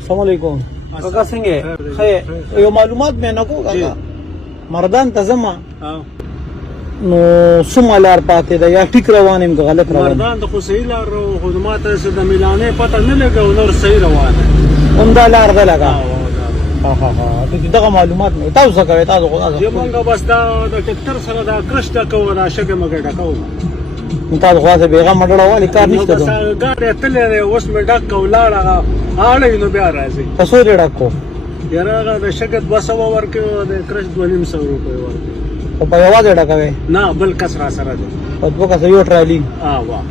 السلام علیکم کاکا څنګه خیر یو معلومات مې نه کو کاکا مردان ته زما نو څومره لار پاتې ده یا ټیک روان یم که غلط روان مردان ته خو صحیح لار خو ما ته د میلانې پته نه لګه نور صحیح روانه همدا لار ده لګه دغه معلومات مې تاسو څه کوئ تاسو خو چې مونږ بس دا د ټکټر سره دا کرش ډکو را شګه مګه ډکو تاسو خو څه بیغه مډړه والی کار نشته بس ګاډي تللې اوس مې ډک ولاړه اړې نو بیا راځي تاسو دې ډکو یاره هغه د شګه 200 ورکې د کرش 250 روپۍ ورکې او په یوازې ډکوي نه بل کس را سره دی په دوه کس یو ټرالی واه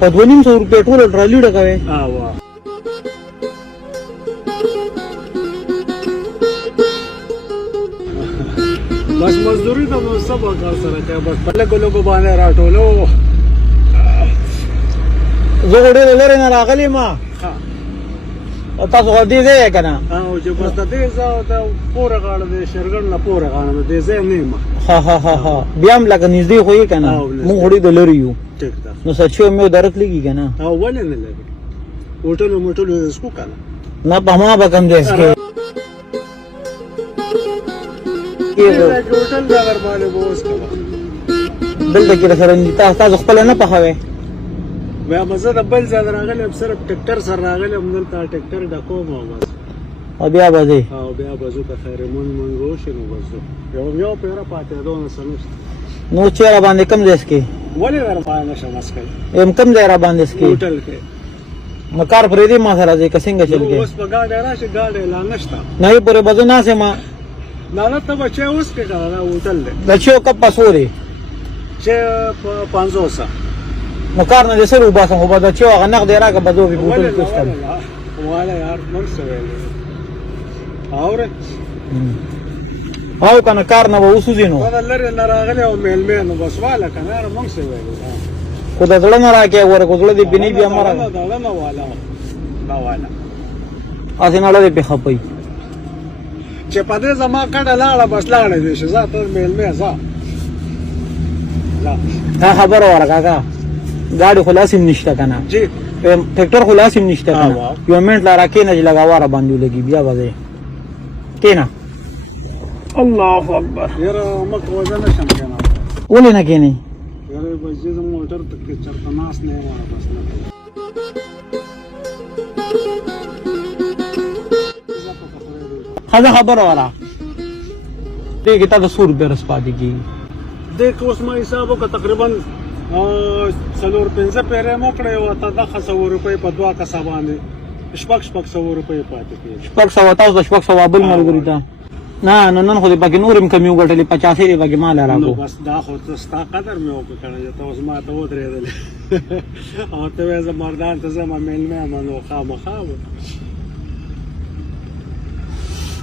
په 250 روپۍ ټول ټرالی ډکوي واه بس مزدوری ته نو سبا کار سره کوي بس په لګو لګو باندې راټولو زه ډېر لري نه راغلی ما تاسو خو دې ځای که نه او چې بس د دې ځای د پوره غاړه د شرګن نه پوره غاړه د دې ځای نه ما ها بیا هم لکه نږدې خو یې که نه مونږ خو ډېر لرې یو ټیک ده نو سچو مې درک لګي که نه او ولې نه لګي هوټلو موټلو سکو که نه نه په ما به کم دی اسکې هوټل دا ور باندې بوس کړه دلته کې سره تاسو خپل نه پخوي بیا مزه د بل ځای راغلی صرف ټکټر سره راغلی دلته ټکټر ډکو مو بس او بیا به ځې او بیا به زه په خیر مون روشن وبزو یو پیره پاتې دونه سنوست نو چیرې باندې کم دی اسکې ولې ور باندې شمس کوي ام کم ځای را باندې اسکې هوټل کې نو کار پرې دی ما سره ځې کسنګ چل کې اوس په گاډي راشي گاډي لا نشتا نه یې پورې بځو نه سم نه ته بچي اوس کې دا هوټل دی د چیو کپ پسوري چې 500 نو کار نه سره وباسم خو به د چیو هغه نقد راکه بځو به هوټل کې والا یار مونږ سوي اوره او کنه کار نه ووسو دینو دا لري نه راغلی او میلمه نو بس والا کنه مونږ سوي خو د ځړه نه راکې ورکو ځړه دې بني بیا مره دا نه والا اسې نه لري په خپي چې په دې زما کډه لاړه بس لاړه دې شي ذات میلمه ځه لا دا خبر ورکا کا गाड़ी خلاصم نشته کنه جی ټریکټر خلاصم نشته کنه یو منټ لا راکې نه لګاواره باندې لګي بیا وځي کینا الله اکبر یاره مکه وځه نشم کنه ولې نه کینی یاره بجې زمو موټر تک چرته ناس نه وره بس نه خدا خبر ورا دې کې تا 100 روپے رس پاتې کی دیکھ اوس ما حساب وکړه تقریبا 4-5 پیره مو کړې و ته د 100 روپۍ په دوا کا سبانه شپږ 100 روپۍ پاتې کیږي شپږ 100 تاسو 100 بل ملګری تا نه نن خو دې پکې نورم کمیو غټلې 50 لري پکې مال راغو بس دا خو ستا قدر مې وکړه ته اوس ما ته ودرېدل او ته زه مردان ته زما میلمه منو خامخا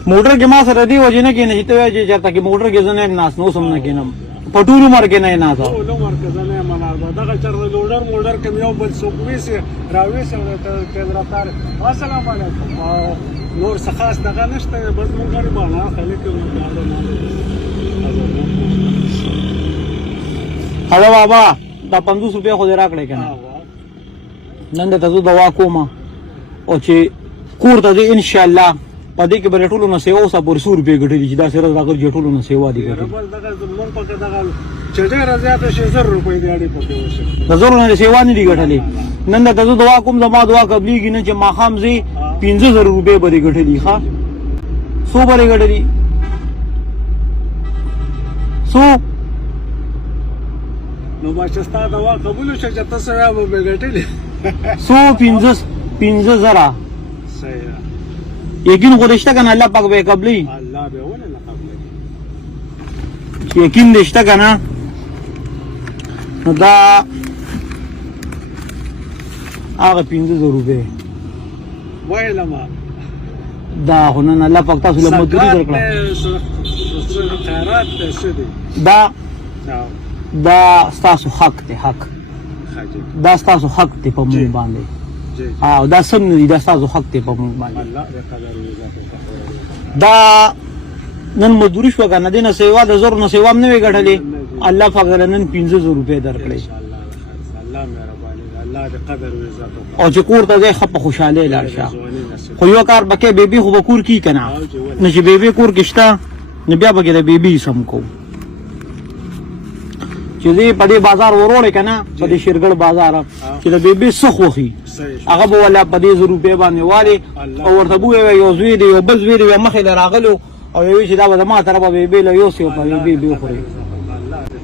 موټر کې ما سره دی وجنه کې نه هیته چې چرته کې موټر کې زنه ناس نو سم نه کینم پټولو مر کې نه ناس او نو مرکز نه منار دا چرته لوډر کې یو بل څوک ویسه راويسه ته دراتار السلام علیکم نور سخاص دغه نشته بس مونږ غریبانه خلک هلو بابا دا 50 روپیا خو دې راکړې کنه نن ته زو دوا کوم او چې کور ته دې ان شاء الله پدې کې بل ټولو نه سیوا اوسه پر 100 روپیا ګټلې چې دا سره راغلی ټولو نه سیوا دي ګټلې بل دغه مونږ پکې دغه چې ډېر زیاته شي 1000 روپۍ دی اړې پکې وشه د زور نه سیوا نه دي ګټلې نن ته زو دوا کوم زما دوا قبليږي نه چې ماخام زی 15000 روپیا به ګټلې ښا 100 به ګټلې 100 نو ما چې ستا دوا قبول شي چې تاسو یا به ګټلې 150 صحیح یقین خودشته کنه الله پاک به قبلی الله به ونه نه قبلې یقین دشته کنه نو دا هغه 15000 روپے وایلما دا هنن الله پاک تاسو له مدري درکړه خیرات څه دي دا تاسو حق ته حق دا تاسو حق ته په مونږ باندې او دا سم نه دي دا تاسو حق ته په مونږ باندې الله دې قدر دا نن مزدوري شو کنه دینه سیوا د زور نه سیوا نه وی غټلې الله پاک نن 15000 روپے درکړي الله مهرباني ده، الله دې قدر او عزت وکړي. او چې کور ته ځای ښه په خوشحالۍ لاړ شه ځواني نصیب خو یو کار به کوې بیبي خو به کور کي که نه او چې ولې نو چې بیبي کور کې شته نو بیا به کې د بیبي سم کوو چې دې په دې بازار وروړې که نه په دې شیرګړ بازار چې د بیبي څه خوښي صحیح شو. هغه به ولا په دې 100 روپۍ باندې والي او ورته به ووایې یو زوی دی یو بل زوی دی مخې له راغلو او یې وایي چې دا به زما طرفه بیبي له یوسې او په بیبي وخوري الله دې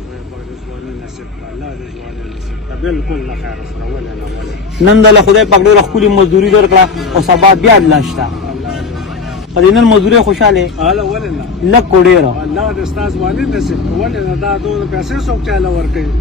ځواني نصیب کړي، الله دې ځواني نصیب کړي. بالکل له خیر سره ولې نه ولې. نن دله خدای پاک ډېره ښکلې مزدوري درکړه او سبا بیا الله شته الله دې په دې نن مزدورۍ خوشحاله الله ولې نه. لږ کو ډېره الله دې ستا ځواني نصیب کړي. ولې نه دا دونه پیسې څوک چاله ورکوي.